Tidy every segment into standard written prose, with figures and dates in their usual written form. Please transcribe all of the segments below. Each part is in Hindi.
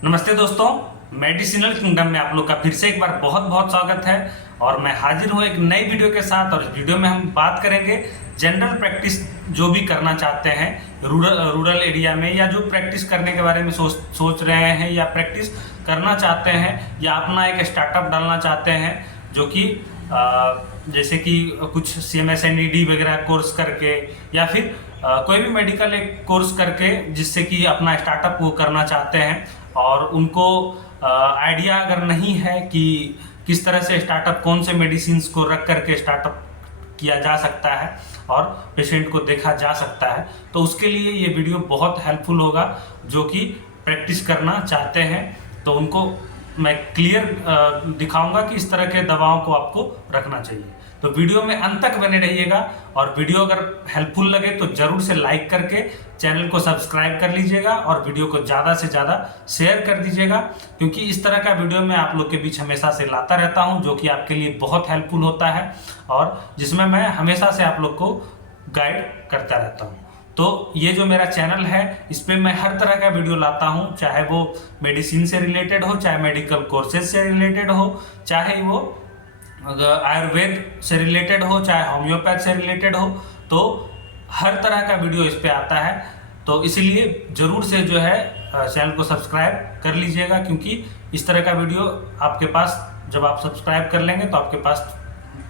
नमस्ते दोस्तों, मेडिसिनल किंगडम में आप लोग का फिर से एक बार बहुत बहुत स्वागत है। और मैं हाजिर हूँ एक नई वीडियो के साथ। और इस वीडियो में हम बात करेंगे जनरल प्रैक्टिस जो भी करना चाहते हैं रूरल एरिया में, या जो प्रैक्टिस करने के बारे में सोच रहे हैं, या प्रैक्टिस करना चाहते हैं, या अपना एक स्टार्टअप डालना चाहते हैं, जो कि जैसे कि कुछ CMSNED वगैरह कोर्स करके, या फिर कोई भी मेडिकल एक कोर्स करके, जिससे कि अपना स्टार्टअप वो करना चाहते हैं। और उनको आइडिया अगर नहीं है कि किस तरह से स्टार्टअप, कौन से मेडिसिन्स को रख करके स्टार्टअप किया जा सकता है और पेशेंट को देखा जा सकता है, तो उसके लिए ये वीडियो बहुत हेल्पफुल होगा। जो कि प्रैक्टिस करना चाहते हैं तो उनको मैं क्लियर दिखाऊंगा कि इस तरह के दवाओं को आपको रखना चाहिए। तो वीडियो में अंत तक बने रहिएगा। और वीडियो अगर हेल्पफुल लगे तो जरूर से लाइक करके चैनल को सब्सक्राइब कर लीजिएगा, और वीडियो को ज़्यादा से ज़्यादा शेयर कर दीजिएगा, क्योंकि इस तरह का वीडियो मैं आप लोग के बीच हमेशा से लाता रहता हूं, जो कि आपके लिए बहुत हेल्पफुल होता है और जिसमें मैं हमेशा से आप लोग को गाइड करता रहता हूँ। तो ये जो मेरा चैनल है, इस पर मैं हर तरह का वीडियो लाता हूँ, चाहे वो मेडिसिन से रिलेटेड हो, चाहे मेडिकल कोर्सेज से रिलेटेड हो, चाहे वो आयुर्वेद से रिलेटेड हो, चाहे होम्योपैथ से रिलेटेड हो, तो हर तरह का वीडियो इस पे आता है। तो इसीलिए ज़रूर से जो है चैनल को सब्सक्राइब कर लीजिएगा, क्योंकि इस तरह का वीडियो आपके पास जब आप सब्सक्राइब कर लेंगे तो आपके पास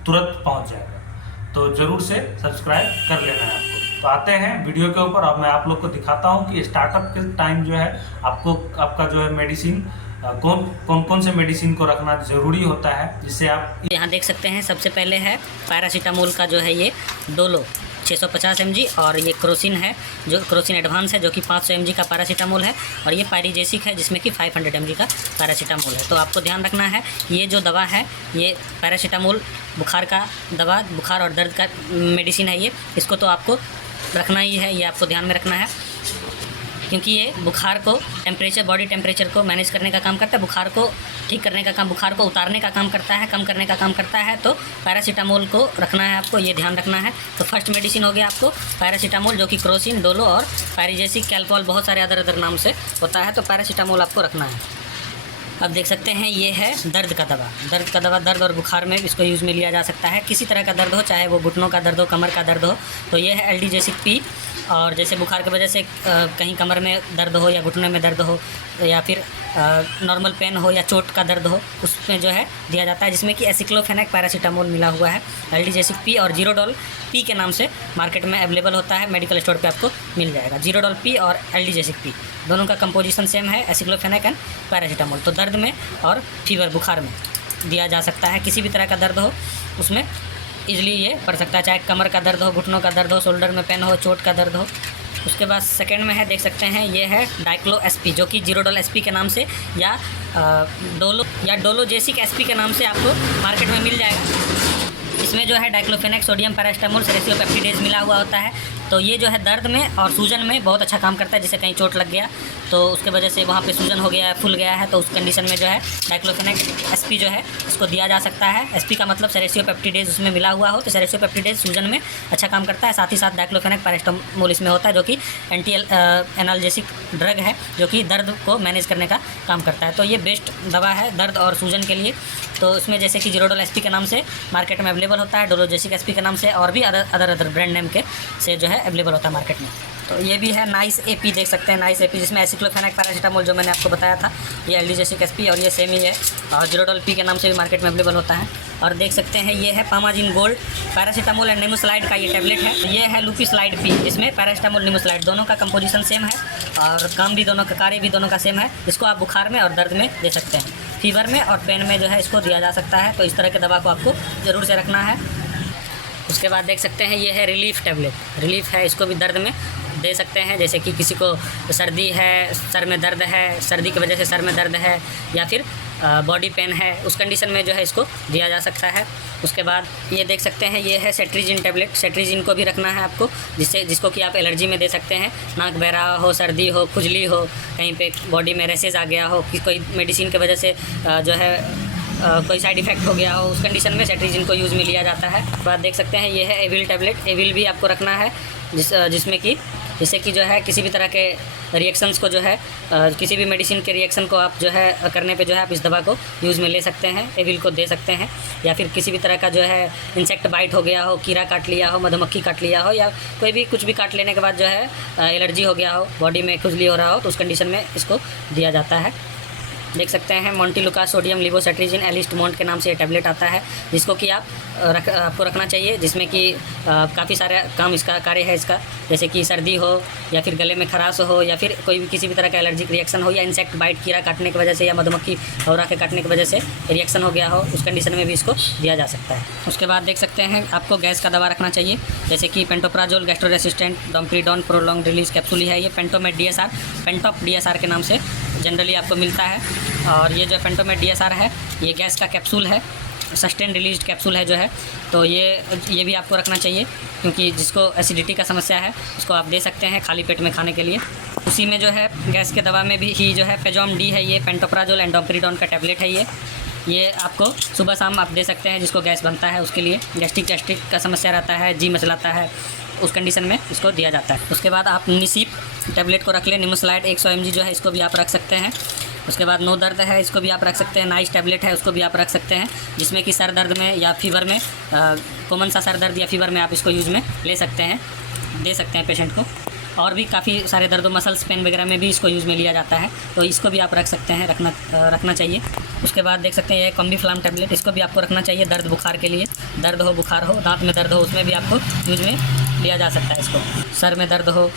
तुरंत पहुंच जाएगा। तो ज़रूर से सब्सक्राइब कर लेना है आपको। तो आते हैं वीडियो के ऊपर। अब मैं आप लोग को दिखाता हूँ कि स्टार्टअप के टाइम जो है आपका जो है मेडिसिन कौन से मेडिसिन को रखना ज़रूरी होता है, जिससे आप यहाँ देख सकते हैं। सबसे पहले है पैरासीटामोल का जो है ये डोलो 650 mg, और ये क्रोसिन है, जो क्रोसिन एडवांस है, जो कि 500 mg का पैरासीटामोल है, और ये पायरिजेसिक है, जिसमें कि 500 mg का पैरासीटामोल है। तो आपको ध्यान रखना है, ये जो दवा है, ये पैरासीटामोल बुखार का दवा, बुखार और दर्द का मेडिसिन है। ये इसको तो आपको रखना ही है, ये आपको ध्यान में रखना है, क्योंकि ये बुखार को टेम्परेचर, बॉडी टेम्परेचर को मैनेज करने का काम करता है, बुखार को ठीक करने का काम, बुखार को उतारने का काम करता है, कम करने का काम करता है। तो पैरासीटामोल को रखना है आपको, ये ध्यान रखना है। तो फर्स्ट मेडिसिन हो गया आपको पैरासीटामोल, जो कि क्रोसिन, डोलो और पायरिजेसिक, कैल्पॉल, बहुत सारे अदर नाम से होता है। तो पैरासीटामोल आपको रखना है। अब देख सकते हैं ये है दर्द का दवा। दर्द और बुखार में इसको यूज़ में लिया जा सकता है। किसी तरह का दर्द हो, चाहे वो घुटनों का दर्द हो, कमर का दर्द हो, तो ये है एल्डीजेसिक पी। और जैसे बुखार की वजह से कहीं कमर में दर्द हो, या घुटने में दर्द हो, या फिर नॉर्मल पेन हो, या चोट का दर्द हो, उसमें जो है दिया जाता है, जिसमें कि एसिक्लोफेनेक पैरासीटामोल मिला हुआ है। एल्डीजेसिक पी और जीरोडॉल पी के नाम से मार्केट में अवेलेबल होता है, मेडिकल स्टोर पे आपको मिल जाएगा। जीरोडॉल पी और एल्डीजेसिक पी दोनों का कंपोजिशन सेम है, एसिक्लोफेनेक एंड पैरासीटामोल। तो दर्द में और फीवर, बुखार में दिया जा सकता है। किसी भी तरह का दर्द हो उसमें इजली ये पड़ सकता है, चाहे कमर का दर्द हो, घुटनों का दर्द हो, शोल्डर में पेन हो, चोट का दर्द हो। उसके बाद सेकंड में है, देख सकते हैं, ये है डाइक्लो एसपी, जो कि जीरोडॉल एसपी के नाम से, या डोलोजेसिक एसपी के नाम से आपको मार्केट में मिल जाएगा। इसमें जो है डाइक्लोफेनेक, सोडियम पैरासीटामोल, सेलेसियोपेप्टिडेज मिला हुआ होता है। तो ये जो है दर्द में और सूजन में बहुत अच्छा काम करता है। जैसे कहीं चोट लग गया तो उसके वजह से वहाँ पे सूजन हो गया है, फूल गया है, तो उस कंडीशन में जो है डाइक्लोफेनेक एसपी जो है इसको दिया जा सकता है। एसपी का मतलब सेलेसियोपेप्टिडेज उसमें मिला हुआ हो, तो सेलेसियोपेप्टिडेज सूजन में अच्छा काम करता है। साथ ही साथ डाइक्लोफेनेक पैरासीटामोल इसमें होता है, जो कि एंटी एनाल्जेसिक ड्रग है, जो कि दर्द को मैनेज करने का काम करता है। तो ये बेस्ट दवा है दर्द और सूजन के लिए। तो इसमें जैसे कि जीरोडॉल एसपी के नाम से मार्केट में अवेलेबल होता है, डोलोजेसिक एसपी के नाम से, और भी अदर ब्रांड नेम के से जो है अवेलेबल होता है मार्केट में। तो ये भी है नाइस एपी, देख सकते हैं नाइस एपी, जिसमें एसिक्लोफेनेक पैरासीटामोल जो मैंने आपको बताया था, ये एल्डीजेसिक एसपी, और ये सेम ही है, और जीरोडॉल पी के नाम से भी मार्केट में अवेलेबल होता है। और देख सकते हैं ये है पामाजिन गोल्ड, पैरासीटामोल एंड निमोसलाइड का ये टैबलेट है। ये है लुपिसलाइड पी, जिसमें पैरासीटामोल, निमोसलाइड दोनों का कंपोजिशन सेम है, और काम भी दोनों का, कार्य भी दोनों का सेम है। इसको आप बुखार में और दर्द में दे सकते हैं, फीवर में और पेन में जो है इसको दिया जा सकता है। तो इस तरह के दवा को आपको ज़रूर से रखना है। उसके बाद देख सकते हैं ये है रिलीफ टैबलेट, रिलीफ है, इसको भी दर्द में दे सकते हैं। जैसे कि किसी को सर्दी है, सर में दर्द है, सर्दी की वजह से सर में दर्द है, या फिर बॉडी पेन है, उस कंडीशन में जो है इसको दिया जा सकता है। उसके बाद ये देख सकते हैं ये है सेट्रिजिन टैबलेट, सेट्रिजिन को भी रखना है आपको, जिसको कि आप एलर्जी में दे सकते हैं। नाक बह रहा हो, सर्दी हो, खुजली हो, कहीं पे बॉडी में रैसेज आ गया हो, कि कोई मेडिसिन की वजह से जो है कोई साइड इफ़ेक्ट हो गया हो, उस कंडीशन में सेट्रिजिन को यूज़ में लिया जाता है। बाद देख सकते हैं ये है एविल टैबलेट, एविल भी आपको रखना है, जिसमें कि जिससे कि जो है किसी भी तरह के रिएक्शंस को जो है किसी भी मेडिसिन के रिएक्शन को आप जो है करने पे जो है आप इस दवा को यूज़ में ले सकते हैं, एविल को दे सकते हैं। या फिर किसी भी तरह का जो है इंसेक्ट बाइट हो गया हो, कीड़ा काट लिया हो, मधुमक्खी काट लिया हो, या कोई भी कुछ भी काट लेने के बाद जो है एलर्जी हो गया हो, बॉडी में खुजली हो रहा हो, तो उस कंडीशन में इसको दिया जाता है। देख सकते हैं मोंटेलुका सोडियम लिवोसेट्रिजिन एलिस्टमोंट के नाम से ये टैबलेट आता है, जिसको कि आपको रखना चाहिए, जिसमें कि काफ़ी सारा काम इसका कार्य है इसका, जैसे कि सर्दी हो या फिर गले में खराश हो या फिर कोई भी किसी भी तरह का एलर्जिक रिएक्शन हो या इंसेक्ट बाइट कीड़ा काटने की वजह से या मधुमक्खी भौरा के काटने की वजह से रिएक्शन हो गया हो, उस कंडीशन में भी इसको दिया जा सकता है। उसके बाद देख सकते हैं आपको गैस का दवा रखना चाहिए, जैसे कि pantoprazole, gastroresistant, domperidone prolong release capsule है ये पेंटोमेट DSR, पेंटॉप DSR के नाम से जनरली आपको मिलता है। और ये जो पेंटोमेट DSR है ये गैस का कैप्सूल है, सस्टेन रिलीज कैप्सूल है जो है, तो ये भी आपको रखना चाहिए, क्योंकि जिसको एसिडिटी का समस्या है उसको आप दे सकते हैं खाली पेट में खाने के लिए। उसी में जो है गैस के दवा में भी ही जो है पेजोम D है, ये पेंटोप्राजोल एंड डोम्पेरिडोन का टैबलेट है ये आपको सुबह शाम आप दे सकते हैं, जिसको गैस बनता है उसके लिए, गैस्ट्रिक का समस्या रहता है, जी मचलाता है, उस कंडीशन में इसको दिया जाता है। उसके बाद आप निसिप टैबलेट को रख लें, निमोसलाइड 100 mg जो है इसको भी आप रख सकते हैं। उसके बाद नो दर्द है, इसको भी आप रख सकते हैं। नाइस टैबलेट है, उसको भी आप रख सकते हैं, जिसमें कि सर दर्द में या फीवर में कॉमन सा सर दर्द या फीवर में आप इसको यूज़ में ले सकते हैं, दे सकते हैं पेशेंट को। और भी काफ़ी सारे दर्दों, मसल्स पेन वगैरह में भी इसको यूज़ में लिया जाता है, तो इसको भी आप रख सकते हैं, रखना चाहिए। उसके बाद देख सकते हैं ये कॉम्बीफ्लाम टैबलेट, इसको भी आपको रखना चाहिए दर्द बुखार के लिए, दर्द हो, बुखार हो, दांत में दर्द हो, उसमें भी आपको यूज़ में लिया जा सकता है। इसको सर में दर्द हो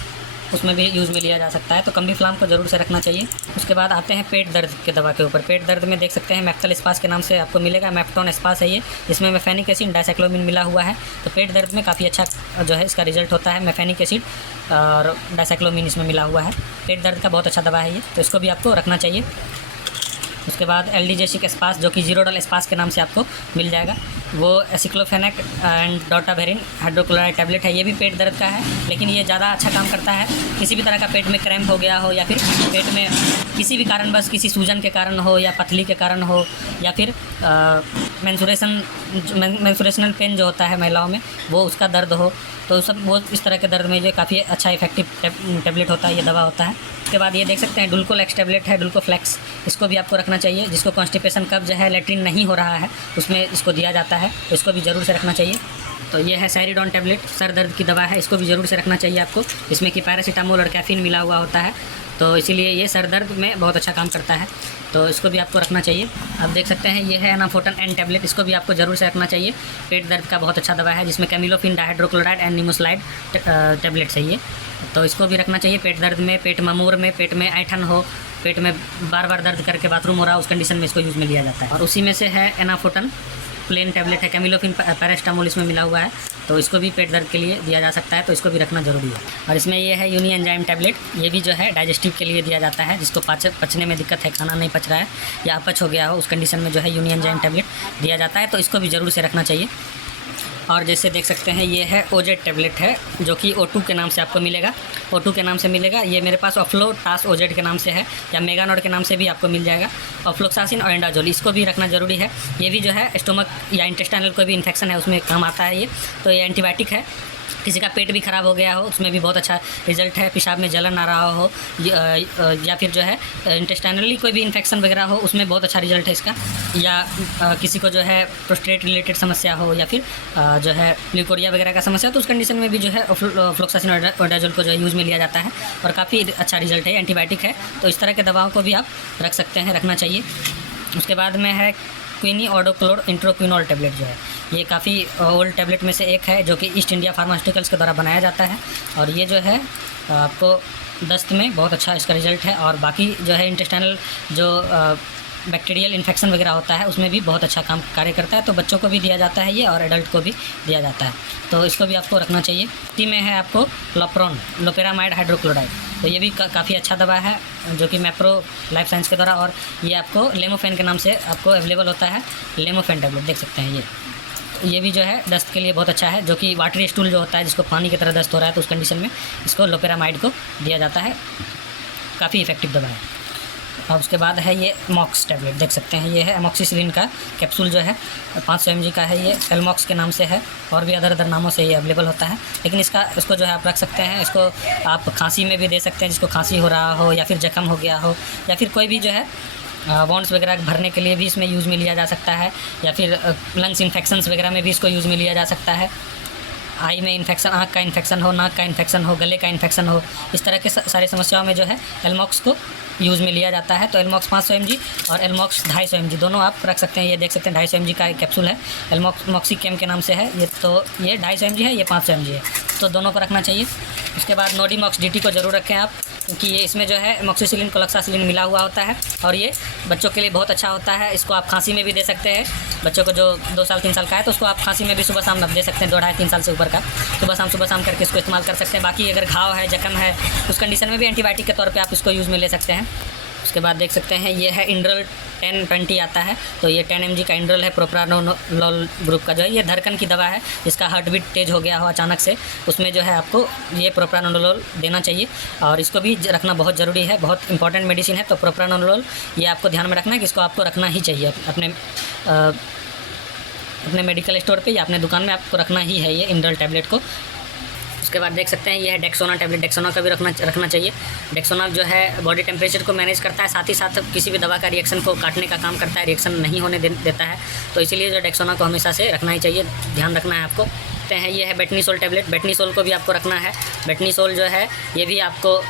उसमें भी यूज़ में लिया जा सकता है, तो कॉम्बीफ्लाम को ज़रूर से रखना चाहिए। उसके बाद आते हैं पेट दर्द के दवा के ऊपर। पेट दर्द में देख सकते हैं मैफ्टल स्पास के नाम से आपको मिलेगा, मैफ्टोन स्पास है ये, जिसमें मेफेनिक एसिड डाइसाइक्लोमिन मिला हुआ है, तो पेट दर्द में काफ़ी अच्छा जो है इसका रिजल्ट होता है। मेफेनिक एसिड और डाइसाइक्लोमिन इसमें मिला हुआ है, पेट दर्द का बहुत अच्छा दवा है ये, तो इसको भी आपको रखना चाहिए। उसके बाद एल्डिजेसिक स्पास जो कि जीरोडल स्पास के नाम से आपको मिल जाएगा, वो एसिक्लोफेनेक एंड डोटाबेरिन हाइड्रोक्लोराइड टैबलेट है, ये भी पेट दर्द का है, लेकिन ये ज़्यादा अच्छा काम करता है किसी भी तरह का पेट में क्रैम्प हो गया हो या फिर पेट में किसी भी कारण बस किसी सूजन के कारण हो या पथली के कारण हो या फिर मेंस्ट्रुएशनल पेन जो होता है महिलाओं में वो उसका दर्द हो, तो वो इस तरह के दर्द में जो काफ़ी अच्छा इफेक्टिव टैबलेट होता है, ये दवा होता है। उसके बाद ये देख सकते हैं डुल्कोफ्लेक्स टैबलेट है, डुल्कोफ्लेक्स, इसको भी आपको रखना चाहिए, जिसको कॉन्स्टिपेशन कब्ज है, लेट्रिन नहीं हो रहा है, उसमें इसको दिया जाता है, तो इसको भी ज़रूर से रखना चाहिए। तो ये है सैरिडॉन टैबलेट, सर दर्द की दवा है, इसको भी ज़रूर से रखना चाहिए आपको, इसमें कि पैरासीटामोल और कैफीन मिला हुआ होता है, तो इसीलिए ये सर दर्द में बहुत अच्छा काम करता है, तो इसको भी आपको रखना चाहिए। आप देख सकते हैं ये है एनाफोटन एन टैबलेट, इसको भी आपको ज़रूर से रखना चाहिए, पेट दर्द का बहुत अच्छा दवा है, जिसमें कैमिलोफिन डाइहाइड्रोक्लोराइड एंड निमोसलाइड टैबलेट्स है ये, तो इसको भी रखना चाहिए। पेट दर्द में, पेट ममूर में, पेट में ऐठन हो, पेट में बार बार दर्द करके बाथरूम हो रहा है, उस कंडीशन में इसको यूज़ में लिया जाता है। और उसी में से है एनाफोटन प्लेन टैबलेट है, कैमिलोफिन पैरास्टामोल इसमें मिला हुआ है, तो इसको भी पेट दर्द के लिए दिया जा सकता है, तो इसको भी रखना ज़रूरी है। और इसमें ये है यूनी एंजाइम टैबलेट, ये भी जो है डाइजेस्टिव के लिए दिया जाता है, जिसको पचने में दिक्कत है, खाना नहीं पच रहा है या अपच हो गया हो, उस कंडीशन में जो है यूनी एंजाइम टैबलेट दिया जाता है, तो इसको भी ज़रूर से रखना चाहिए। और जैसे देख सकते हैं ये है ओजेड टैबलेट है, जो कि O2 के नाम से आपको मिलेगा, O2 के नाम से मिलेगा, ये मेरे पास ऑफ्लो टास ओजेड के नाम से है, या मेगानोड के नाम से भी आपको मिल जाएगा, ऑफ्लोक्सासिन और एंडाजोल, इसको भी रखना ज़रूरी है। ये भी जो है स्टोमक या इंटेस्टाइनल कोई भी इन्फेक्शन है उसमें काम आता है ये, तो ये एंटीबायोटिक है। किसी का पेट भी ख़राब हो गया हो उसमें भी बहुत अच्छा रिजल्ट है, पेशाब में जलन आ रहा हो या फिर जो है इंटेस्टाइनली कोई भी इन्फेक्शन वगैरह हो उसमें बहुत अच्छा रिजल्ट है इसका, या किसी को जो है प्रोस्टेट रिलेटेड समस्या हो या फिर जो है ल्यूकोरिया वगैरह का समस्या हो, तो उस कंडीशन में भी जो है फ्लोक्सासिन और डाइजोल को जो है यूज़ में लिया जाता है और काफ़ी अच्छा रिजल्ट है, एंटीबायोटिक है, तो इस तरह के दवाओं को भी आप रख सकते हैं, रखना चाहिए। उसके बाद में है क्विनी ऑडोक्लोर इंट्रोक्विनोल टैबलेट, जो है ये काफ़ी ओल्ड टैबलेट में से एक है, जो कि ईस्ट इंडिया फार्मास्यूटिकल्स के द्वारा बनाया जाता है, और ये जो है आपको दस्त में बहुत अच्छा इसका रिजल्ट है, और बाकी जो है इंटेस्टाइनल जो बैक्टीरियल इन्फेक्शन वगैरह होता है उसमें भी बहुत अच्छा काम कार्य करता है, तो बच्चों को भी दिया जाता है ये और एडल्ट को भी दिया जाता है, तो इसको भी आपको रखना चाहिए। इसी में है आपको लोप्रोन, लोपेरामाइड हाइड्रोक्लोराइड, तो ये भी काफ़ी अच्छा दवा है, जो कि मैप्रो लाइफ साइंस के द्वारा, और ये आपको लेमोफेन के नाम से आपको अवेलेबल होता है, लेमोफेन टैबलेट देख सकते हैं ये भी जो है दस्त के लिए बहुत अच्छा है, जो कि वाटरी स्टूल जो होता है जिसको पानी की तरह दस्त हो रहा है, तो उस कंडीशन में इसको लोपेरामाइड को दिया जाता है, काफ़ी इफेक्टिव दवा है। और उसके बाद है ये एमॉक्स टैबलेट, देख सकते हैं ये है एमॉक्सिसिलिन का कैप्सूल जो है 500 mg का है। ये एलमॉक्स के नाम से है और भी अदर नामों से ये अवेलेबल होता है, लेकिन इसको जो है आप रख सकते हैं। इसको आप खांसी में भी दे सकते हैं, जिसको खांसी हो रहा हो या फिर जख्म हो गया हो या फिर कोई भी जो है वॉन्ड्स वगैरह भरने के लिए भी इसमें यूज़ में लिया जा सकता है, या फिर लंग्स इन्फेक्शंस वगैरह में भी इसको यूज़ में लिया जा सकता है। आई में इन्फेक्शन, आँख का इन्फेक्शन हो, नाक का इन्फेक्शन हो, गले का इन्फेक्शन हो, इस तरह के सारी समस्याओं में जो है एलमॉक्स को यूज़ में लिया जाता है। तो एलमॉक्स 500 mg और एलमॉक्स 250 mg दोनों आप रख सकते हैं। ये देख सकते हैं 250 mg का एक कैप्सूल है, एलमॉक्सिकेम के नाम से है ये। तो ये 250 mg है, ये 500 mg है, तो दोनों को रखना चाहिए। उसके बाद नोडीमॉक्स DT को ज़रूर रखें आप, क्योंकि ये इसमें जो है एमॉक्सिसिलिन कोलॉक्सासिलिन मिला हुआ होता है और ये बच्चों के लिए बहुत अच्छा होता है। इसको आप खांसी में भी दे सकते हैं, बच्चों को जो 2 साल 3 साल का है तो उसको आप खांसी में भी सुबह शाम दे सकते हैं। 2 ढाई 3 साल से ऊपर का सुबह शाम करके इसको इस्तेमाल कर सकते हैं। बाकी अगर घाव है, जख्म है, उस कंडीशन में भी एंटीबायोटिक के तौर पे आप इसको यूज़ में ले सकते हैं। उसके बाद देख सकते हैं ये है इंड्रल 10-20 आता है, तो ये 10 mg का इंड्रल है, प्रोप्रानोलोल ग्रुप का जो है। ये धड़कन की दवा है, जिसका हार्ट बीट तेज हो गया हो अचानक से, उसमें जो है आपको ये प्रोप्रानोलोल देना चाहिए और इसको भी रखना बहुत ज़रूरी है, बहुत इंपॉर्टेंट मेडिसिन है। तो प्रोप्रानोलोल ये आपको ध्यान में रखना है कि इसको आपको रखना ही चाहिए अपने मेडिकल स्टोर पे या अपने दुकान में आपको रखना ही है ये इंड्रल टैबलेट को। उसके बाद देख सकते हैं ये है डेक्सोना टैबलेट, डेक्सोना का भी रखना चाहिए। डेक्सोना जो है बॉडी टेम्परेचर को मैनेज करता है, साथ ही साथ किसी भी दवा का रिएक्शन को काटने का काम करता है, रिएक्शन नहीं होने देता है। तो इसीलिए जो डेक्सोना को हमेशा से रखना ही चाहिए, ध्यान रखना है आपको। ये है बेटनीसोल टैबलेट, बेटनीसोल को भी आपको रखना है। बेटनीसोल जो है ये भी आपको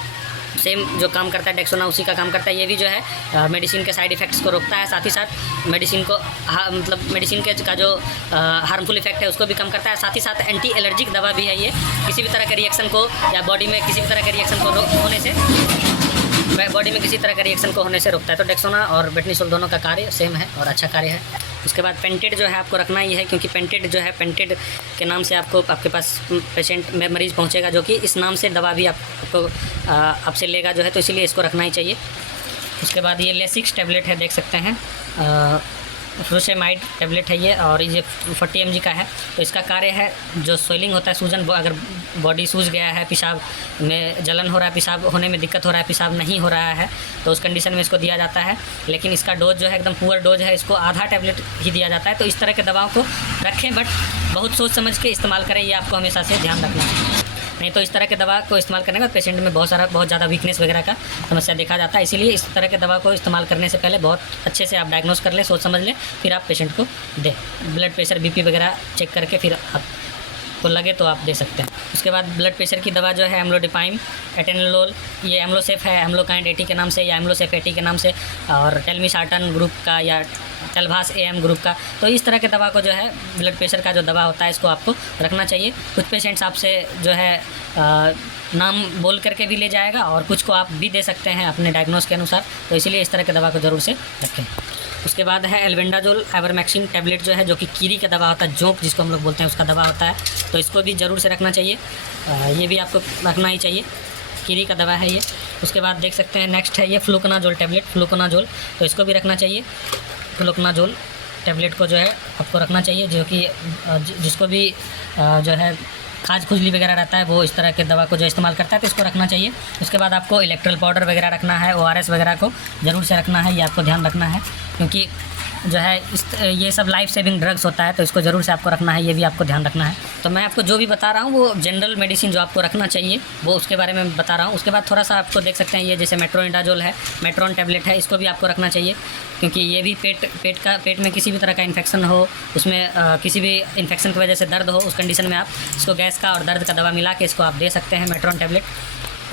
सेम जो काम करता है डेक्सोना उसी का काम करता है। ये भी जो है मेडिसिन के साइड इफ़ेक्ट्स को रोकता है, साथ ही साथ मेडिसिन को मतलब मेडिसिन के का जो हार्मफुल इफेक्ट है उसको भी कम करता है। साथ ही साथ एंटी एलर्जिक दवा भी है ये, किसी भी तरह के रिएक्शन को या बॉडी में किसी भी तरह के रिएक्शन को होने से रोकता है। तो डेक्सोना और बेटनीसोल दोनों का कार्य सेम है और अच्छा कार्य है। उसके बाद पेंटेड जो है आपको रखना ही है, क्योंकि पेंटेड जो है पेंटेड के नाम से आपके पास पेशेंट में मरीज़ पहुंचेगा, जो कि इस नाम से दवा भी आपको आपसे लेगा जो है, तो इसीलिए इसको रखना ही चाहिए। उसके बाद ये लेसिक्स टैबलेट है, देख सकते हैं फ्रूसेमाइड टैबलेट है ये, और ये 40 mg का है। तो इसका कार्य है जो स्वेलिंग होता है, सूजन, अगर बॉडी सूज गया है, पेशाब में जलन हो रहा है, पेशाब होने में दिक्कत हो रहा है, पेशाब नहीं हो रहा है, तो उस कंडीशन में इसको दिया जाता है। लेकिन इसका डोज जो है एकदम पुअर डोज है, इसको आधा टैबलेट ही दिया जाता है। तो इस तरह के दवाओं को रखें, बट बहुत सोच समझ के इस्तेमाल करें, ये आपको हमेशा से ध्यान रखना है। नहीं तो इस तरह के दवा को इस्तेमाल करने के बाद पेशेंट में बहुत ज़्यादा वीकनेस वगैरह का समस्या देखा जाता है। इसीलिए इस तरह के दवा को इस्तेमाल करने से पहले बहुत अच्छे से आप डायग्नोस कर लें, सोच समझ लें, फिर आप पेशेंट को दें। ब्लड प्रेशर BP वगैरह चेक करके फिर आपको लगे तो आप दे सकते हैं। उसके बाद ब्लड प्रेशर की दवा जो है एम्लोडिपाइन, एटेनोलोल, ये एम्लोसेफ है, एम्लोकाइंड 80 के नाम से या एम्लोसेफ 80 के नाम से, और टेलमिसार्टन ग्रुप का या टेलभास AM ग्रुप का। तो इस तरह के दवा को जो है ब्लड प्रेशर का जो दवा होता है इसको आपको रखना चाहिए। कुछ पेशेंट्स आपसे जो है नाम बोल करके भी ले जाएगा और कुछ को आप भी दे सकते हैं अपने डायग्नोस के अनुसार, तो इसीलिए इस तरह के दवा को ज़रूर से रखें। उसके बाद है एल्बेंडाजोल आइवरमेक्टिन टैबलेट जो है, जो कि कीड़ी का दवा होता है, जोंक जिसको हम लोग बोलते हैं उसका दवा होता है, तो इसको भी ज़रूर से रखना चाहिए। ये भी आपको रखना ही चाहिए, कीड़ी का दवा है ये। उसके बाद देख सकते हैं नेक्स्ट है ये फ्लूकोनाजोल टैबलेट, फ्लूकोनाजोल, तो इसको भी रखना चाहिए। फ्लूकोनाजोल टैबलेट को जो है आपको रखना चाहिए, जो कि जिसको भी जो है खाज खुजली वगैरह रहता है वो इस तरह के दवा को जो इस्तेमाल करता है तो इसको रखना चाहिए। उसके बाद आपको इलेक्ट्रल पाउडर वगैरह रखना है, ORS वगैरह को ज़रूर से रखना है, ये आपको ध्यान रखना है, क्योंकि जो है ये सब लाइफ सेविंग ड्रग्स होता है, तो इसको ज़रूर से आपको रखना है, ये भी आपको ध्यान रखना है। तो मैं आपको जो भी बता रहा हूँ वो जनरल मेडिसिन जो आपको रखना चाहिए वो उसके बारे में बता रहा हूँ। उसके बाद थोड़ा सा आपको देख सकते हैं ये जैसे मेट्रोनिडाजोल है, मेट्रॉन टैबलेट है, इसको भी आपको रखना चाहिए, क्योंकि ये भी पेट में किसी भी तरह का इन्फेक्शन हो, उसमें किसी भी इन्फेक्शन की वजह से दर्द हो, उस कंडीशन में आप इसको गैस का और दर्द का दवा मिला के इसको आप दे सकते हैं, मेट्रॉन टैबलेट।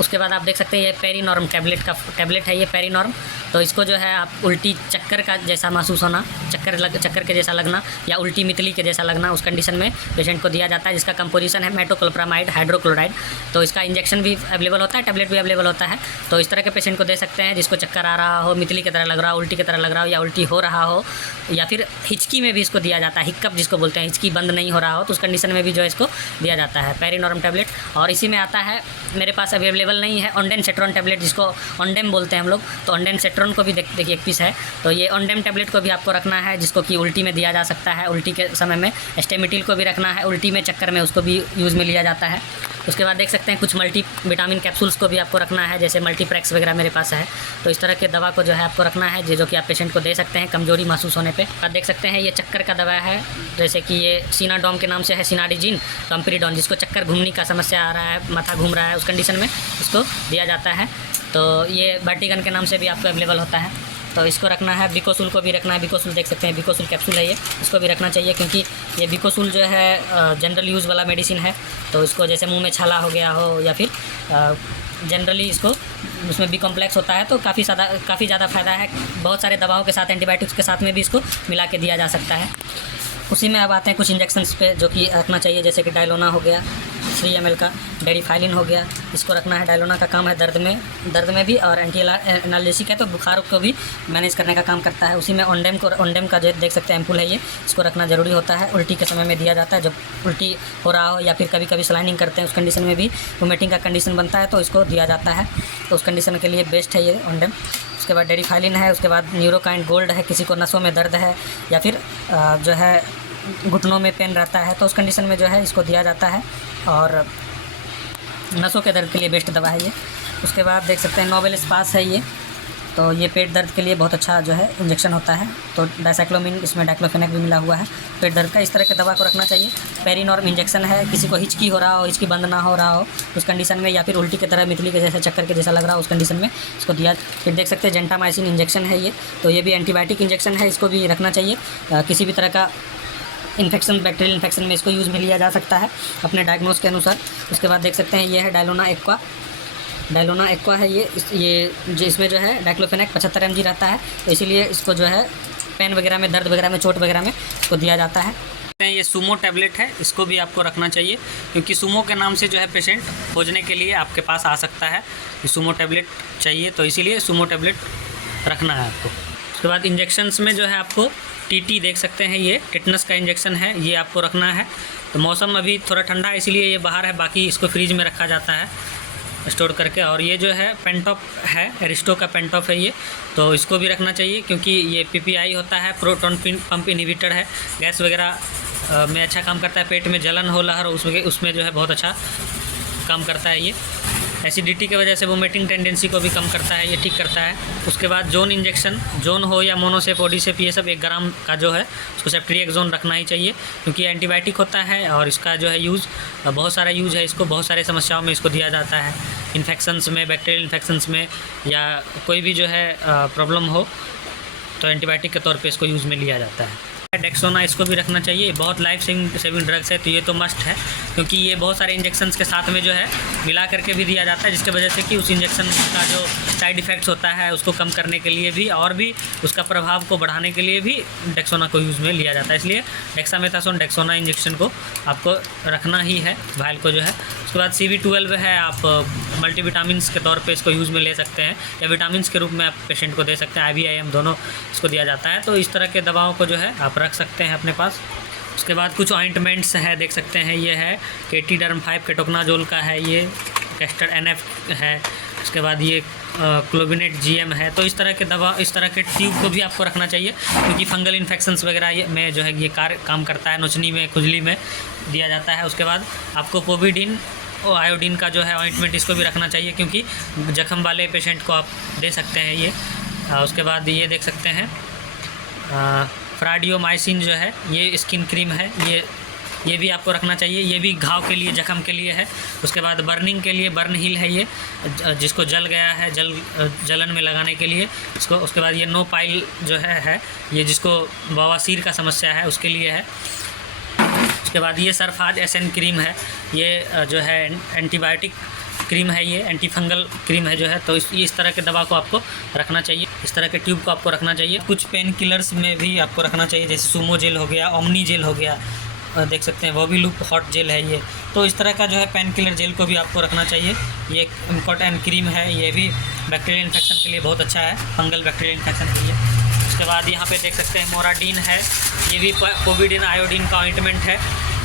उसके बाद आप देख सकते हैं ये पेरीनॉर्म टैबलेट है ये पेरीनॉर्म, तो इसको जो है आप उल्टी चक्कर का जैसा महसूस होना, चक्कर के जैसा लगना या उल्टी मितली के जैसा लगना, उस कंडीशन में पेशेंट को दिया जाता है, जिसका कंपोजिशन है मेटोक्लोप्रामाइड हाइड्रोक्लोराइड। तो इसका इंजेक्शन भी अवेलेबल होता है, टैबलेट भी अवेलेबल होता है। तो इस तरह के पेशेंट को दे सकते हैं जिसको चक्कर आ रहा हो, मितली की तरह लग रहा हो, उल्टी की तरह लग रहा हो, या उल्टी हो रहा हो, या फिर हिचकी में भी इसको दिया जाता है, हिक्कप जिसको बोलते हैं, हिचकी बंद नहीं हो रहा हो, तो उस कंडीशन में भी जो है इसको दिया जाता है पेरीनॉर्म टैबलेट। और इसी में आता है, मेरे पास अभी अवेलेबल नहीं है, ऑन्डेनसेट्रॉन टैबलेट, जिसको ऑन्डेम बोलते हैं हम लोग, तो ऑन्डेनसेट्रॉन को भी देखिए एक पीस है, तो ये ऑन्डेम टैबलेट को भी आपको रखना है, जिसको कि उल्टी में दिया जा सकता है, उल्टी के समय में। एस्टेमिटिल को भी रखना है, उल्टी में चक्कर में उसको भी यूज़ में लिया जाता है। उसके बाद देख सकते हैं कुछ मल्टी विटामिन कैप्सूल्स को भी आपको रखना है, जैसे मल्टीप्रेक्स वगैरह मेरे पास है। तो इस तरह के दवा को जो है आपको रखना है, जो कि आप पेशेंट को दे सकते हैं कमजोरी महसूस होने पे। आप देख सकते हैं ये चक्कर का दवा है, जैसे कि ये सीनाडोम के नाम से है, सिनाडिजिन टॉम्पिरिडोन, जिसको चक्कर घूमने का समस्या आ रहा है, माथा घूम रहा है, उस कंडीशन में इसको दिया जाता है। तो ये वर्टिगन के नाम से भी आपको अवेलेबल होता है। तो इसको रखना है। बिकोसूल को भी रखना है। बिकोसूल देख सकते हैं, बिकोसूल कैप्सूल है ये, इसको भी रखना चाहिए, क्योंकि ये बिकोसूल जो है जनरल यूज़ वाला मेडिसिन है। तो इसको जैसे मुंह में छाला हो गया हो या फिर जनरली इसको उसमें बी कॉम्प्लेक्स होता है, तो काफ़ी ज़्यादा फ़ायदा है। बहुत सारे दवाओं के साथ, एंटीबायोटिक्स के साथ में भी इसको मिला के दिया जा सकता है। उसी में अब आते हैं कुछ इंजेक्शंस पे जो कि रखना चाहिए, जैसे कि डायलोना हो गया 3 ml का, डेरिफाइलिन हो गया, इसको रखना है। डायलोना का काम है दर्द में भी, और एंटी एनाल्जेसिक है तो बुखार को भी मैनेज करने का काम करता है। उसी में ओंडेम का जो देख सकते हैं एम्पूल है ये, इसको रखना ज़रूरी होता है। उल्टी के समय में दिया जाता है, जब उल्टी हो रहा हो या फिर कभी कभी स्लाइनिंग करते हैं, उस कंडीशन में भी वोमिटिंग का कंडीशन बनता है, तो इसको दिया जाता है। तो उस कंडीशन के लिए बेस्ट है ये ओंडेम। उसके बाद डेरिफाइलिन है। उसके बाद न्यूरोकाइंड गोल्ड है, किसी को नसों में दर्द है या फिर जो है घुटनों में पेन रहता है, तो उस कंडीशन में जो है इसको दिया जाता है, और नसों के दर्द के लिए बेस्ट दवा है ये। उसके बाद देख सकते हैं नोवेल स्पास है ये, तो ये पेट दर्द के लिए बहुत अच्छा जो है इंजेक्शन होता है। तो डायसाइक्लोमिन, इसमें डाइक्लोफेनेक भी मिला हुआ है पेट दर्द का। इस तरह के दवा को रखना चाहिए। पेरिनॉर्म इंजेक्शन है, किसी को हिचकी हो रहा हो, हिचकी बंद ना हो रहा हो उस कंडीशन में, या फिर उल्टी की तरह मितली के जैसे चक्कर के जैसा लग रहा हो उस कंडीशन में इसको दिया। फिर देख सकते हैं जेंटामाइसिन इंजेक्शन है ये, तो ये भी एंटीबायोटिक इंजेक्शन है, इसको भी रखना चाहिए। किसी भी तरह का इन्फेक्शन, बैक्टीरियल इन्फेक्शन में इसको यूज़ में लिया जा सकता है अपने डायग्नोस के अनुसार। उसके बाद देख सकते हैं ये है डायलोना एक्वा है ये जो इसमें जो है डाइक्लोफेनेक 75 mg रहता है, तो इसीलिए इसको जो है पेन वगैरह में, दर्द वगैरह में, चोट वगैरह में इसको दिया जाता है। ये सूमो टैबलेट है, इसको भी आपको रखना चाहिए, क्योंकि सूमो के नाम से जो है पेशेंट खोजने के लिए आपके पास आ सकता है। ये सूमो टैबलेट चाहिए, तो इसीलिए सूमो टैबलेट रखना है आपको। उसके बाद इंजेक्शन्स में जो है आपको टीटी देख सकते हैं, ये टिटनस का इंजेक्शन है, ये आपको रखना है। तो मौसम अभी थोड़ा ठंडा है इसीलिए ये बाहर है, बाकी इसको फ्रीज में रखा जाता है स्टोर करके। और ये जो है पेंटॉप है, एरिस्टो का पेंटॉप है ये, तो इसको भी रखना चाहिए, क्योंकि ये पीपीआई होता है, प्रोटॉन पंप इनहिबिटर है, गैस वगैरह में अच्छा काम करता है। पेट में जलन हो लहर उसमें जो है बहुत अच्छा काम करता है ये। एसिडिटी की वजह से वोमिटिंग टेंडेंसी को भी कम करता है, ये ठीक करता है। उसके बाद जोन इंजेक्शन, जोन हो या मोनोसेप, ओडिसेप, ये सब 1 ग्राम का जो है उसको सेफ्ट्रिएक्सोन रखना ही चाहिए, क्योंकि एंटीबायोटिक होता है और इसका जो है यूज़ बहुत सारा यूज़ है, इसको बहुत सारे समस्याओं में इसको दिया जाता है। इन्फेक्शंस में, बैक्टीरियल इन्फेक्शंस में, या कोई भी जो है प्रॉब्लम हो तो एंटीबायोटिक के तौर पर इसको यूज़ में लिया जाता है। डेक्सोना, इसको भी रखना चाहिए, बहुत लाइफ सेविंग ड्रग्स है, तो ये तो मस्ट है, क्योंकि ये बहुत सारे इंजेक्शन्स के साथ में जो है मिला करके भी दिया जाता है, जिसकी वजह से कि उस इंजेक्शन का जो साइड इफ़ेक्ट्स होता है उसको कम करने के लिए भी, और भी उसका प्रभाव को बढ़ाने के लिए भी डेक्सोना को यूज़ में लिया जाता है। इसलिए डेक्सामेथासोन डेक्सोना इंजेक्शन को आपको रखना ही है, वायल को जो है। उसके बाद CV12 है, आप मल्टीविटामिन के तौर पे इसको यूज़ में ले सकते हैं, या विटामिन के रूप में आप पेशेंट को दे सकते हैं। IVIM दोनों इसको दिया जाता है, तो इस तरह के दवाओं को जो है आप रख सकते हैं अपने पास। उसके बाद कुछ ऑइंटमेंट्स है, देख सकते हैं, ये है केटीडर्म-5 केटोकनाजोल का है, ये कैस्टर NF है। उसके बाद ये क्लोबिनेट GM है। तो इस तरह के दवा, इस तरह के ट्यूब को भी आपको रखना चाहिए, क्योंकि फंगल इन्फेक्शंस वगैरह में जो है ये काम करता है, नोचनी में, खुजली में दिया जाता है। उसके बाद आपको पोविडीन और आयोडीन का जो है ऑइंटमेंट, इसको भी रखना चाहिए, क्योंकि जख्म वाले पेशेंट को आप दे सकते हैं ये। उसके बाद ये देख सकते हैं फ्राडियोमाइसिन जो है, ये स्किन क्रीम है, ये भी आपको रखना चाहिए, ये भी घाव के लिए, जख्म के लिए है। उसके बाद बर्निंग के लिए बर्न हील है ये, जिसको जल गया है, जलन में लगाने के लिए इसको। उसके बाद ये नो पाइल जो है ये जिसको बवासीर का समस्या है उसके लिए है। उसके बाद ये सरफाज SN क्रीम है, ये जो है एंटीबायोटिक क्रीम है, ये एंटी फंगल क्रीम है जो है। तो इस तरह के दवा को आपको रखना चाहिए, इस तरह के ट्यूब को आपको रखना चाहिए। कुछ पेन किलर्स में भी आपको रखना चाहिए, जैसे सूमो जेल हो गया, ओमनी जेल हो गया, देख सकते हैं वोविलूप हॉट जेल है ये। तो इस तरह का जो है पेन किलर जेल को भी आपको रखना चाहिए। ये इम्कॉटन क्रीम है, ये भी बैक्टीरियल इन्फेक्शन के लिए बहुत अच्छा है, फंगल बैक्टीरियल इन्फेक्शन के लिए। उसके बाद यहाँ पे देख सकते हैं मोराडीन है, ये भी पोविडीन आयोडीन का ऑइंटमेंट है,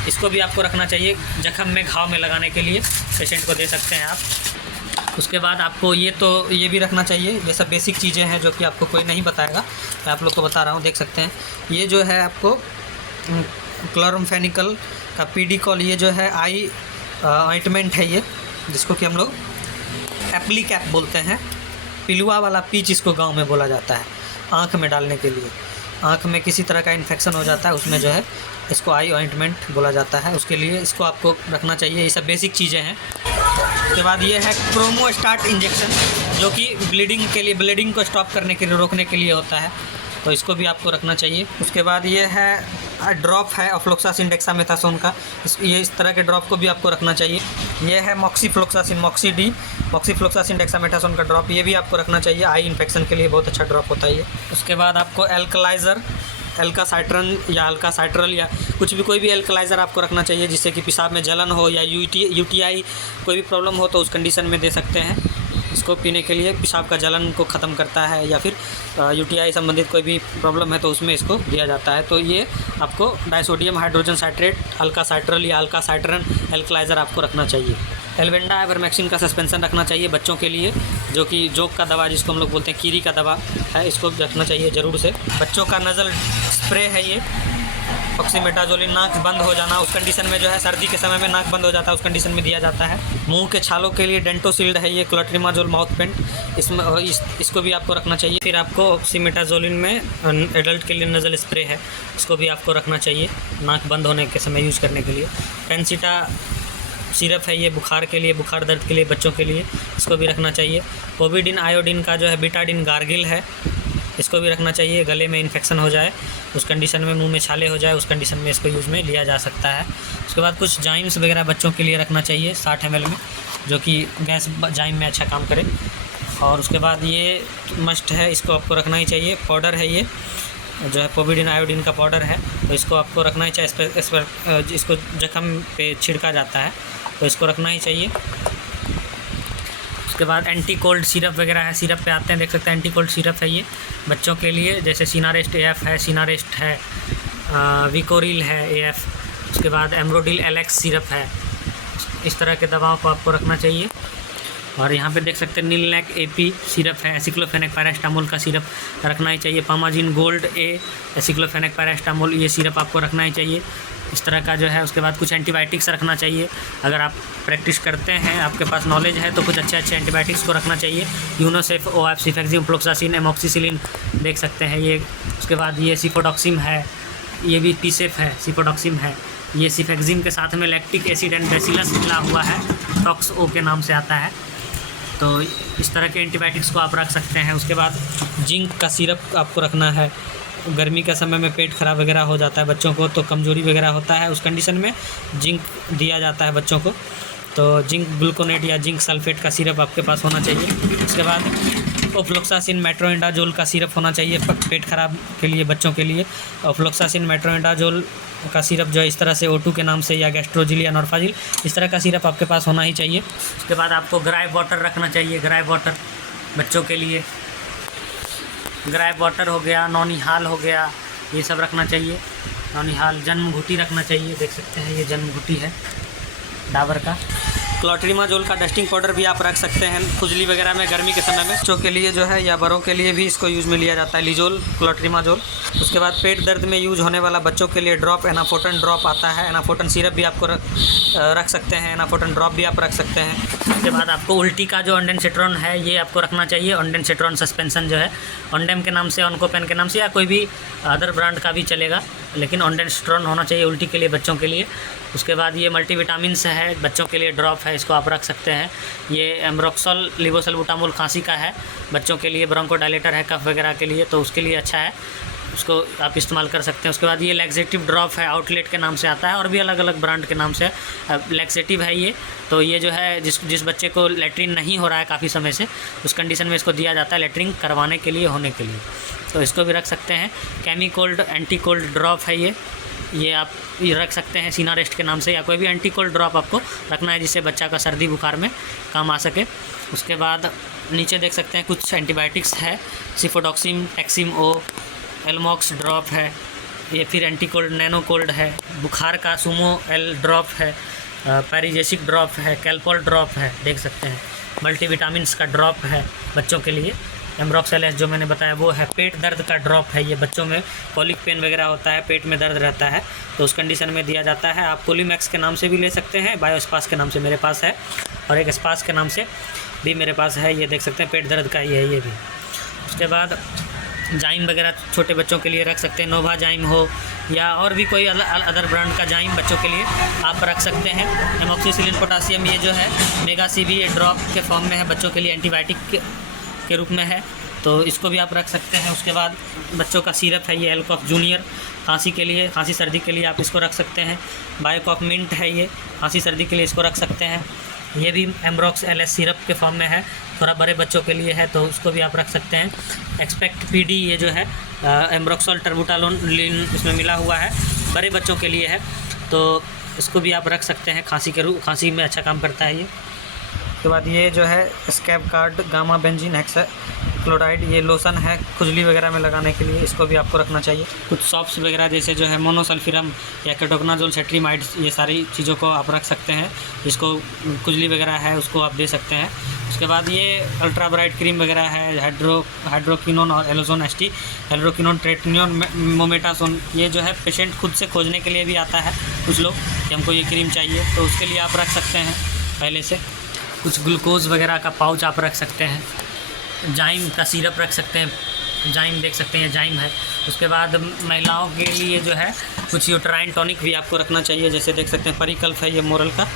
इसको भी आपको रखना चाहिए, जख्म में, घाव में लगाने के लिए पेशेंट को दे सकते हैं आप। उसके बाद आपको ये भी रखना चाहिए। ये सब बेसिक चीज़ें हैं जो कि आपको कोई नहीं बताएगा, मैं आप लोग को बता रहा हूँ। देख सकते हैं ये जो है आपको क्लोरमफेनिकल का पीडिकॉल, ये जो है आई ऑइंटमेंट है ये, जिसको कि हम लोग एप्ली कैप बोलते हैं। पिलुआ वाला पीच इसको गांव में बोला जाता है, आँख में डालने के लिए। आँख में किसी तरह का इन्फेक्शन हो जाता है, उसमें जो है इसको आई ऑइंटमेंट बोला जाता है, उसके लिए इसको आपको रखना चाहिए। ये सब बेसिक चीज़ें हैं। उसके बाद ये है क्रोमोस्टाट इंजेक्शन, जो कि ब्लीडिंग के लिए, ब्लीडिंग को स्टॉप करने के लिए, रोकने के लिए होता है, तो इसको भी आपको रखना चाहिए। उसके बाद ये है ड्रॉप है ऑफ्लोक्सासिन डेक्सामेथासोन का, इस तरह के ड्रॉप को भी आपको रखना चाहिए। ये है मॉक्सीफ्लोक्सासिन, मॉक्सीफ्लोक्सासिन डेक्सामेथासोन का ड्रॉप, ये भी आपको रखना चाहिए। आई इन्फेक्शन के लिए बहुत अच्छा ड्रॉप होता है ये। उसके बाद आपको एल्कलाइज़र, एल्कासाइट्रन या अल्कासाइट्रल या कुछ भी, कोई भी एल्कलाइज़र आपको रखना चाहिए, जिससे कि पेशाब में जलन हो या यूटीआई कोई भी प्रॉब्लम हो तो उस कंडीशन में दे सकते हैं। इसको पीने के लिए पेशाब का जलन को ख़त्म करता है, या फिर यूटीआई संबंधित कोई भी प्रॉब्लम है तो उसमें इसको दिया जाता है। तो ये आपको डाइसोडियम हाइड्रोजन साइट्रेट, अल्कासाइट्रल या अल्कासाइट्रन एल्कलाइज़र आपको रखना चाहिए। एल्वेंडा आइवरमेक्सिन का सस्पेंसन रखना चाहिए बच्चों के लिए, जो कि जोक का दवा जिसको हम लोग बोलते हैं, कीरी का दवा है, इसको रखना चाहिए ज़रूर से। बच्चों का नज़ल स्प्रे है ये, ऑक्सीमेटाजोलिन, नाक बंद हो जाना उस कंडीशन में जो है, सर्दी के समय में नाक बंद हो जाता है उस कंडीशन में दिया जाता है। मुंह के छालों के लिए डेंटोसिल्ड है ये, क्लोट्रिमाजोल माउथ पेंट, इसमें इसको भी आपको रखना चाहिए। फिर आपको ऑक्सीमेटाजोलिन में एडल्ट के लिए नज़ल स्प्रे है, इसको भी आपको रखना चाहिए नाक बंद होने के समय यूज़ करने के लिए। पेंसिटा सिरप है ये, बुखार के लिए, बुखार दर्द के लिए बच्चों के लिए, इसको भी रखना चाहिए। पोविडिन आयोडीन का जो है बीटाडिन गार्गिल है, इसको भी रखना चाहिए। गले में इन्फेक्शन हो जाए उस कंडीशन में, मुंह में छाले हो जाए उस कंडीशन में इसको यूज़ में लिया जा सकता है। उसके बाद कुछ जाइम्स वगैरह बच्चों के लिए रखना चाहिए 60 ml में, जो कि गैस जाइम में अच्छा काम करे। और उसके बाद ये मस्ट है, इसको आपको रखना ही चाहिए। पाउडर है ये, जो है पोविडिन आयोडीन का पाउडर है, तो इसको आपको रखना ही चाहिए। इस पर इसको जख्म पे छिड़का जाता है, तो इसको रखना ही चाहिए। उसके बाद एंटी कोल्ड सिरप वगैरह है, सिरप पे आते हैं, देख सकते हैं एंटी कोल्ड सिरप है ये बच्चों के लिए, जैसे सीनारेस्ट AF है, सीनारेस्ट है, विकोरिल है AF। उसके बाद एम्ब्रोडिल LX सिरप है। इस तरह के दवाओं को आपको रखना चाहिए। और यहाँ पे देख सकते हैं नीलनेक AP सिरप है, एसिक्लोफेनेक पैरास्टामोल का सिरप रखना ही चाहिए। पामाजिन गोल्ड A, एसिक्लोफेनेक पैरास्टामोल, ये सिरप आपको रखना ही चाहिए इस तरह का जो है। उसके बाद कुछ एंटीबायोटिक्स रखना चाहिए, अगर आप प्रैक्टिस करते हैं, आपके पास नॉलेज है, तो कुछ अच्छे एंटीबायोटिक्स को रखना चाहिए। यूनोसेफ, OF, सिफेक्जिम, फ्लोक्सासिन, एमोक्सिसिलिन देख सकते हैं ये। उसके बाद ये सिफोडॉक्सिम है, ये भी टीसेफ है, सिफोडॉक्सिम है। ये सिफेक्जिम के साथ में लैक्टिक एसिड एंड बेसिलस मिला हुआ है, टॉक्स-O के नाम से आता है। तो इस तरह के एंटीबायोटिक्स को आप रख सकते हैं। उसके बाद जिंक का सिरप आपको रखना है। गर्मी का समय में पेट खराब वगैरह हो जाता है बच्चों को, तो कमजोरी वगैरह होता है, उस कंडीशन में जिंक दिया जाता है बच्चों को। तो जिंक ग्लूकोनेट या जिंक सल्फेट का सिरप आपके पास होना चाहिए। उसके बाद ओफ्लोक्सासिन मेट्रोइंडाजोल का सिरप होना चाहिए पेट खराब के लिए बच्चों के लिए। ओफ्लोक्सासिन मेट्रोइंडाजोल का सिरप जो है इस तरह से O2 के नाम से, या गैस्ट्रोजिल या नॉर्फाजिल, इस तरह का सिरप आपके पास होना ही चाहिए। उसके बाद आपको ग्राइप वाटर रखना चाहिए, ग्राइप वाटर बच्चों के लिए, ग्राइप वाटर हो गया, नौनिहाल हो गया, ये सब रखना चाहिए। नौनिहाल, जन्म घुटी रखना चाहिए, देख सकते हैं ये जन्म घुटी है डाबर का। क्लोट्रिमाजोल का डस्टिंग पाउडर भी आप रख सकते हैं खुजली वगैरह में, गर्मी के समय में बच्चों के लिए जो है, या बड़ों के लिए भी इसको यूज़ में लिया जाता है, लिजोल, क्लोट्रिमाजोल। उसके बाद पेट दर्द में यूज़ होने वाला बच्चों के लिए ड्रॉप, एनाफोटन ड्रॉप आता है, एनाफोटन सिरप भी आपको रख सकते हैं, एनाफोटन ड्रॉप भी आप रख सकते हैं। उसके बाद आपको उल्टी का जो ऑन्डेंसेट्रॉन है ये आपको रखना चाहिए, ऑन्डेंसेट्रॉन सस्पेंसन जो है, ऑन्डेम के नाम से, ऑनकोपेन के नाम से, या कोई भी अदर ब्रांड का भी चलेगा, लेकिन ऑन्डेंसेट्रॉन होना चाहिए उल्टी के लिए बच्चों के लिए। उसके बाद ये मल्टीविटामिन्स है बच्चों के लिए, ड्रॉप है, इसको आप रख सकते हैं। ये एम्ब्रोक्सोल लिवोसल्बुटामोल खांसी का है बच्चों के लिए, ब्रोंकोडायलेटर है कफ वगैरह के लिए, तो उसके लिए अच्छा है, उसको आप इस्तेमाल कर सकते हैं। उसके बाद ये लैक्सेटिव ड्रॉप है, आउटलेट के नाम से आता है, और भी अलग अलग ब्रांड के नाम से लैक्सेटिव है ये। तो ये जो है जिस बच्चे को लेट्रिन नहीं हो रहा है काफ़ी समय से, उस कंडीशन में इसको दिया जाता है लेट्रिन करवाने के लिए, होने के लिए, तो इसको भी रख सकते हैं। केमिकोल्ड एंटी कोल्ड ड्रॉप है ये आप रख सकते हैं सीनारेस्ट के नाम से, या कोई भी एंटी कोल्ड ड्रॉप आपको रखना है जिससे बच्चा का सर्दी बुखार में काम आ सके। उसके बाद नीचे देख सकते हैं कुछ एंटीबायोटिक्स है, सिफोडॉक्सिम, टैक्सिम-O, एलमॉक्स ड्रॉप है, ये फिर एंटी कोल्ड नैनो कोल्ड है, बुखार का सुमो-L ड्रॉप है, पैरिजेसिक ड्रॉप है, कैल्पोल ड्रॉप है, देख सकते हैं, मल्टीविटामिन्स का ड्रॉप है बच्चों के लिए, एमब्रॉक्स LS जो मैंने बताया वो है। पेट दर्द का ड्रॉप है ये, बच्चों में कॉलिक पेन वगैरह होता है, पेट में दर्द रहता है तो उस कंडीशन में दिया जाता है। आप कोलीमैक्स के नाम से भी ले सकते हैं, बायोस्पास के नाम से मेरे पास है, और एक स्पास के नाम से भी मेरे पास है। ये देख सकते हैं पेट दर्द का ही है ये भी। उसके बाद जाइम वगैरह छोटे बच्चों के लिए रख सकते हैं, नोवा जाइम हो या और भी कोई अदर ब्रांड का जाइम बच्चों के लिए आप रख सकते हैं। एमॉक्सिसिलिन पोटासियम ये जो है मेगा CB ये ड्रॉप के फॉर्म में है, बच्चों के लिए एंटीबायोटिक के रूप में है, तो इसको भी आप रख सकते हैं। उसके बाद बच्चों का सिरप है ये एल्कॉफ जूनियर, खांसी के लिए, खांसी सर्दी के लिए आप इसको रख सकते हैं। बायोकॉफ मिंट है ये, खांसी सर्दी के लिए इसको रख सकते हैं। ये भी एमब्रॉक्स LS सिरप के फॉर्म में है, थोड़ा बड़े बच्चों के लिए है तो उसको भी आप रख सकते हैं। एक्सपेक्ट PD ये जो है एम्ब्रोक्सोल टर्बुटालोन इसमें मिला हुआ है, बड़े बच्चों के लिए है, तो इसको भी आप रख सकते हैं। खांसी में अच्छा काम करता है ये। उसके बाद ये जो है scab card gamma benzene hexachloride ये लोशन है खुजली वगैरह में लगाने के लिए, इसको भी आपको रखना चाहिए। कुछ सॉप्स वगैरह जैसे जो है मोनोसल्फिरम या केटोकनाजोल सेट्रीमाइड्स ये सारी चीज़ों को आप रख सकते हैं, जिसको खुजली वगैरह है उसको आप दे सकते हैं। उसके बाद ये अल्ट्रा ब्राइट क्रीम वगैरह है, हाइड्रोक्विनोन और एलोजोन एस्टी, हाइड्रोक्विनोन, ट्रेटनियोन, मोमेटासोन, ये जो है पेशेंट खुद से खोजने के लिए भी आता है कुछ लोग कि हमको ये क्रीम चाहिए, तो उसके लिए आप रख सकते हैं पहले से। कुछ ग्लूकोज वगैरह का पाउच आप रख सकते हैं। जाइम का सिरप रख सकते हैं, जाइम देख सकते हैं जाइम है। उसके बाद महिलाओं के लिए जो है कुछ यूट्राइन टॉनिक भी आपको रखना चाहिए, जैसे देख सकते हैं परिकल्प है ये मोरल का,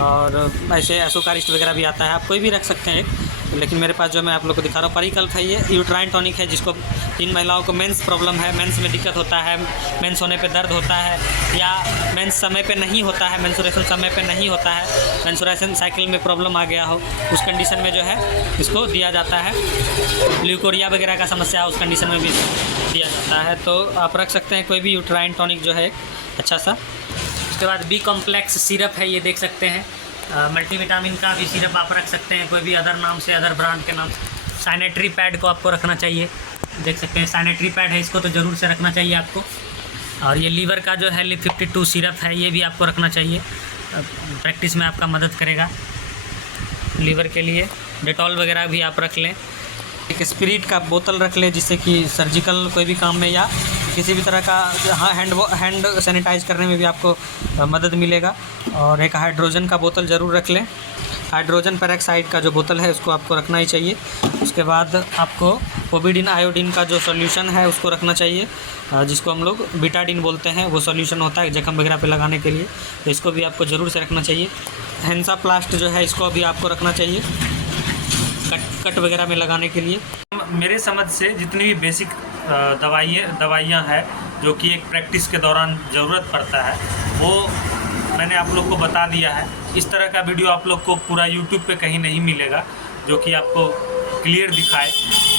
और ऐसे एसोकारिस्ट वगैरह भी आता है, आप कोई भी रख सकते हैं एक, लेकिन मेरे पास जो मैं आप लोग को दिखा रहा हूँ परिकल्प है ये। यूट्राइन टॉनिक है जिसको जिन महिलाओं को मेंस प्रॉब्लम है, मेंस में दिक्कत होता है, मेंस होने पे दर्द होता है, या मेंस समय पे नहीं होता है, मेंस्ट्रुएशन समय पे नहीं होता है, मेंस्ट्रुएशन साइकिल में प्रॉब्लम आ गया हो, उस कंडीशन में जो है इसको दिया जाता है। ल्यूकोरिया वगैरह का समस्या उस कंडीशन में भी दिया जाता है, तो आप रख सकते हैं कोई भी यूट्राइन टॉनिक जो है अच्छा सा। उसके बाद B कॉम्प्लेक्स सिरप है ये देख सकते हैं, मल्टीविटामिन का भी सिरप आप रख सकते हैं कोई भी अदर नाम से, अदर ब्रांड के नाम से। सैनिटरी पैड को आपको रखना चाहिए, देख सकते हैं सैनिटरी पैड है, इसको तो ज़रूर से रखना चाहिए आपको। और ये लीवर का जो है लिप 52 सिरप है ये भी आपको रखना चाहिए, प्रैक्टिस में आपका मदद करेगा लीवर के लिए। डेटॉल वगैरह भी आप रख लें। एक स्पिरिट का बोतल रख लें, जिससे कि सर्जिकल कोई भी काम में या किसी भी तरह का हैंड सैनिटाइज करने में भी आपको मदद मिलेगा। और एक हाइड्रोजन का बोतल ज़रूर रख लें, हाइड्रोजन पेरोक्साइड का जो बोतल है उसको आपको रखना ही चाहिए। उसके बाद आपको ओबिडिन आयोडीन का जो सॉल्यूशन है उसको रखना चाहिए, जिसको हम लोग बीटाडिन बोलते हैं, वो सॉल्यूशन होता है जख्म वगैरह पे लगाने के लिए, तो इसको भी आपको ज़रूर से रखना चाहिए। हेंसाप्लास्ट जो है इसको भी आपको रखना चाहिए कट वगैरह में लगाने के लिए। मेरे समझ से जितनी भी बेसिक दवाइयाँ हैं जो कि एक प्रैक्टिस के दौरान ज़रूरत पड़ता है, वो मैंने आप लोग को बता दिया है। इस तरह का वीडियो आप लोग को पूरा YouTube पे कहीं नहीं मिलेगा जो कि आपको क्लियर दिखाए,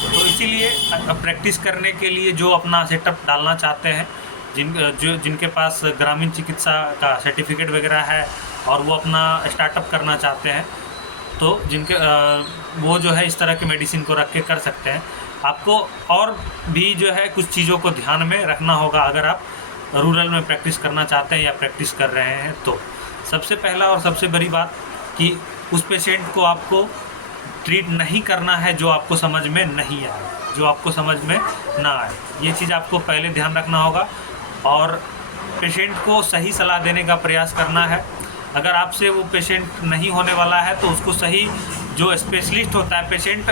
तो इसीलिए प्रैक्टिस करने के लिए जो अपना सेटअप डालना चाहते हैं, जिनके पास ग्रामीण चिकित्सा का सर्टिफिकेट वगैरह है और वो अपना स्टार्टअप करना चाहते हैं, तो वो जो है इस तरह के मेडिसिन को रख के कर सकते हैं। आपको और भी जो है कुछ चीज़ों को ध्यान में रखना होगा अगर आप रूरल में प्रैक्टिस करना चाहते हैं या प्रैक्टिस कर रहे हैं। तो सबसे पहला और सबसे बड़ी बात कि उस पेशेंट को आपको ट्रीट नहीं करना है जो आपको समझ में नहीं आए, जो आपको समझ में ना आए, ये चीज़ आपको पहले ध्यान रखना होगा। और पेशेंट को सही सलाह देने का प्रयास करना है। अगर आपसे वो पेशेंट नहीं होने वाला है तो उसको सही जो स्पेशलिस्ट होता है, पेशेंट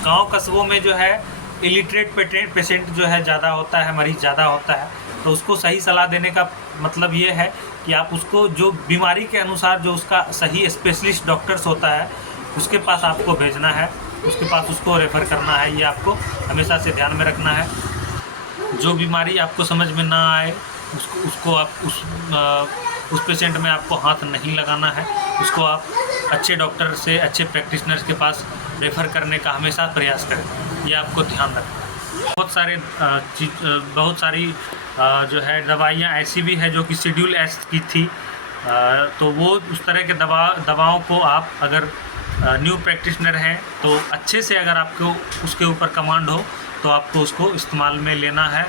गांव कस्बों में जो है इलिटरेट पेशेंट जो है ज़्यादा होता है, मरीज़ ज़्यादा होता है, तो उसको सही सलाह देने का मतलब ये है कि आप उसको जो बीमारी के अनुसार जो उसका सही स्पेशलिस्ट डॉक्टर्स होता है उसके पास आपको भेजना है, उसके पास उसको रेफ़र करना है, ये आपको हमेशा से ध्यान में रखना है। जो बीमारी आपको समझ में ना आए उसको आप उस पेशेंट में आपको हाथ नहीं लगाना है, उसको आप अच्छे डॉक्टर से, अच्छे प्रैक्टिशनर्स के पास रेफ़र करने का हमेशा प्रयास करें, ये आपको ध्यान रखना है। बहुत सारी जो है दवाइयाँ ऐसी भी है जो कि शेड्यूल एस की थी, तो वो उस तरह के दवाओं को आप अगर न्यू प्रैक्टिशनर हैं तो अच्छे से अगर आपको उसके ऊपर कमांड हो तो आपको उसको इस्तेमाल में लेना है,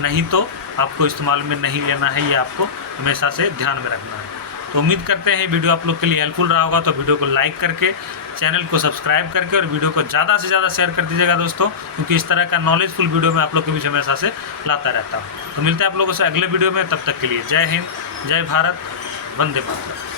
नहीं तो आपको इस्तेमाल में नहीं लेना है, ये आपको हमेशा से ध्यान में रखना है। तो उम्मीद करते हैं वीडियो आप लोग के लिए हेल्पफुल रहा होगा। तो वीडियो को लाइक करके, चैनल को सब्सक्राइब करके और वीडियो को ज़्यादा से ज़्यादा शेयर कर दीजिएगा दोस्तों, क्योंकि इस तरह का नॉलेजफुल वीडियो मैं आप लोग के बीच हमेशा से लाता रहता हूँ। तो मिलते हैं आप लोगों से अगले वीडियो में, तब तक के लिए जय हिंद, जय भारत, वंदे मातरम।